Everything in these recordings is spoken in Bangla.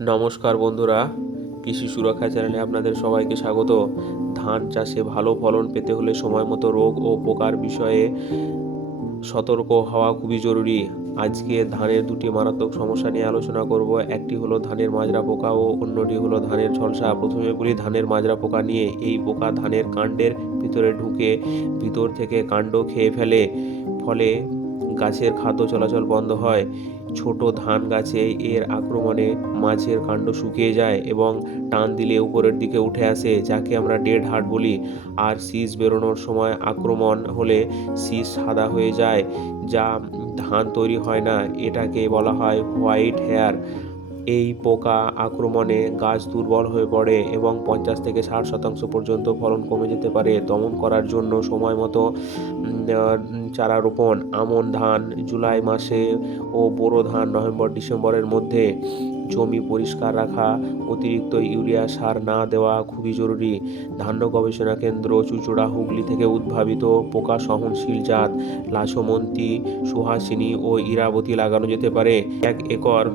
নমস্কার বন্ধুরা, কৃষি সুরক্ষা চ্যানেলে আপনাদের সবাইকে স্বাগত। ধান চাষে ভালো ফলন পেতে হলে সময় মতো রোগ ও পোকার বিষয়ে সতর্ক হওয়া খুবই জরুরি। আজকে ধানের দুটি মারাত্মক সমস্যা নিয়ে আলোচনা করব। একটি হলো ধানের মাজরা পোকা ও অন্যটি হলো ধানের ঝলসা। প্রথমে বলি ধানের মাজরা পোকা নিয়ে। এই পোকা ধানের কাণ্ডের ভিতরে ঢুকে ভিতর থেকে কাণ্ড খেয়ে ফেলে, ফলে গাছের খাদ্য চলাচল বন্ধ হয়। ছোট ধান গাছে এর আক্রমণে মাঝের কাণ্ড শুকিয়ে যায় এবং টান দিলে উপরের দিকে উঠে আসে, যাকে আমরা ডেড হার্ট বলি। আর শীষ বেরোনোর সময় আক্রমণ হলে শীষ সাদা হয়ে যায়, যা ধান তৈরি হয় না। এটাকে বলা হয় হোয়াইট হেয়ার। এই পোকা আক্রমণে গাছ দুর্বল হয়ে পড়ে এবং 50 থেকে 60% পর্যন্ত ফলন কমে যেতে পারে। দমন করার জন্য সময় মতো চারা রোপণ। আমন ধান জুলাই মাসে ও বোরো ধান নভেম্বর-ডিসেম্বরের মধ্যে। জমি পরিষ্কার রাখা, অতিরিক্ত ইউরিয়া সার না দেওয়া খুবই জরুরি। ধান্য গবেষণা কেন্দ্র চুঁচুড়া, হুগলি থেকে উদ্ভাবিত পোকা সহনশীল জাত লাসমন্তী, সুহাসিনী ও ইরাবতী লাগানো যেতে পারে। 1 একর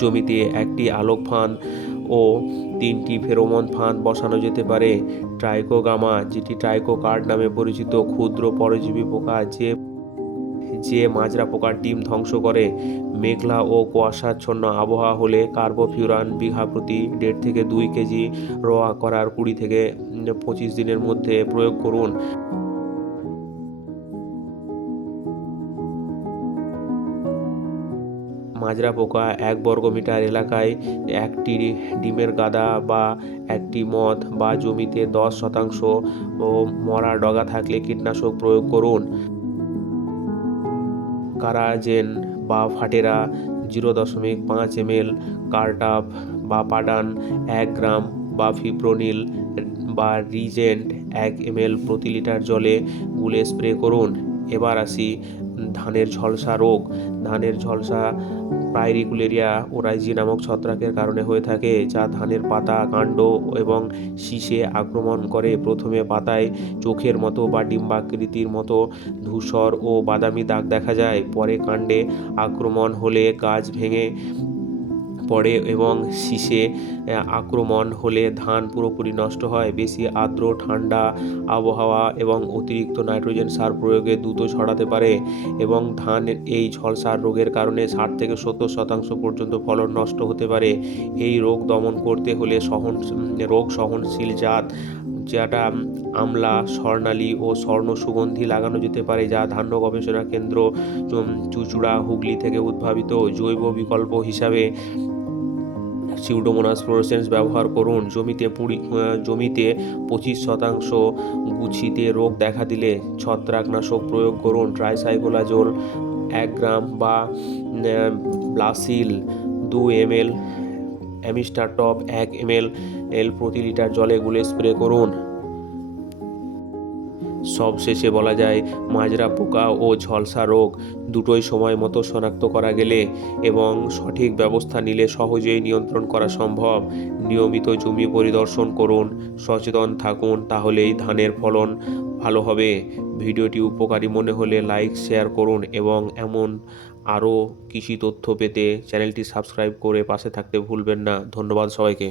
জমিতে একটি আলোক ফাঁদ ও 3টি ফেরোমন ফাঁদ বসানো যেতে পারে। ট্রাইকোগামা, যেটি ট্রাইকোকার্ড নামে পরিচিত, ক্ষুদ্র পরজীবী পোকা যে যে মাজরা পোকার ডিম ধ্বংস করে। মেঘলা ও কুয়াশাচ্ছন্ন আবহাওয়া হলে কার্বোফিউরান বিঘা প্রতি 1.5 থেকে 2 কেজি রোয়া করার 20 থেকে 25 দিনের মধ্যে প্রয়োগ করুন। মাজরা পোকা 1 বর্গমিটার এলাকায় একটি ডিমের গাদা বা একটি মথ বা জমিতে 10% ও মরা ডগা থাকলে কীটনাশক প্রয়োগ করুন। কারাজেন বা ফাটেরা 0.5 ml, কার্টাপ বা পাডান 1 গ্রাম বা ফিপ্রোনিল বা রিজেন্ট 1 ml প্রতি লিটার জলে গুলে স্প্রে করুন। এবার আসি ধানের ঝলসা রোগ। ধানের ঝলসা পাইরিকুলেরিয়া ওরাইজি নামক ছত্রাকের কারণে হয়ে থাকে, যা ধানের পাতা, কাণ্ড এবং শীষে আক্রমণ করে। প্রথমে পাতায় চোখের মতো বা ডিম্বাকৃতির মতো ধূসর ও বাদামি দাগ দেখা যায়। পরে কাণ্ডে আক্রমণ হলে গাছ ভেঙে পড়ে এবং শীষে আক্রমণ হলে ধান পুরোপুরি নষ্ট হয়। বেশি আর্দ্র ঠান্ডা আবহাওয়া এবং অতিরিক্ত নাইট্রোজেন সার প্রয়োগে দ্রুত ছড়াতে পারে এবং ধানের এই ঝলসার রোগের কারণে 60 থেকে 70% পর্যন্ত ফলন নষ্ট হতে পারে। এই রোগ দমন করতে হলে রোগ সহনশীল জাত, যেটা আমলা, স্বর্ণালী ও স্বর্ণ সুগন্ধি লাগানো যেতে পারে, যা ধান্য গবেষণা কেন্দ্র চুঁচুড়া, হুগলি থেকে উদ্ভাবিত। জৈব বিকল্প হিসাবে সিউডোমোনাস ফ্লোরেসেন্স ব্যবহার করুন। জমিতে 25% গুছিতে রোগ দেখা দিলে ছত্রাকনাশক প্রয়োগ করুন। ট্রাইসাইক্লোজোল 1 গ্রাম বা ব্লাসিল 2 ml, অ্যামিস্টারটপ 1 ml প্রতি লিটার জলে গুলে স্প্রে করুন। সবশেষে বলা যায়, মাজরা পোকা ও ঝলসা রোগ দুটোই সময় মতো শনাক্ত করা গেলে এবং সঠিক ব্যবস্থা নিলে সহজেই নিয়ন্ত্রণ করা সম্ভব। নিয়মিত জমি পরিদর্শন করুন, সচেতন থাকুন, তাহলেই ধানের ফলন ভালো হবে। ভিডিওটি উপকারী মনে হলে লাইক, শেয়ার করুন এবং এমন আরও কৃষি তথ্য পেতে চ্যানেলটি সাবস্ক্রাইব করে পাশে থাকতে ভুলবেন না। ধন্যবাদ সবাইকে।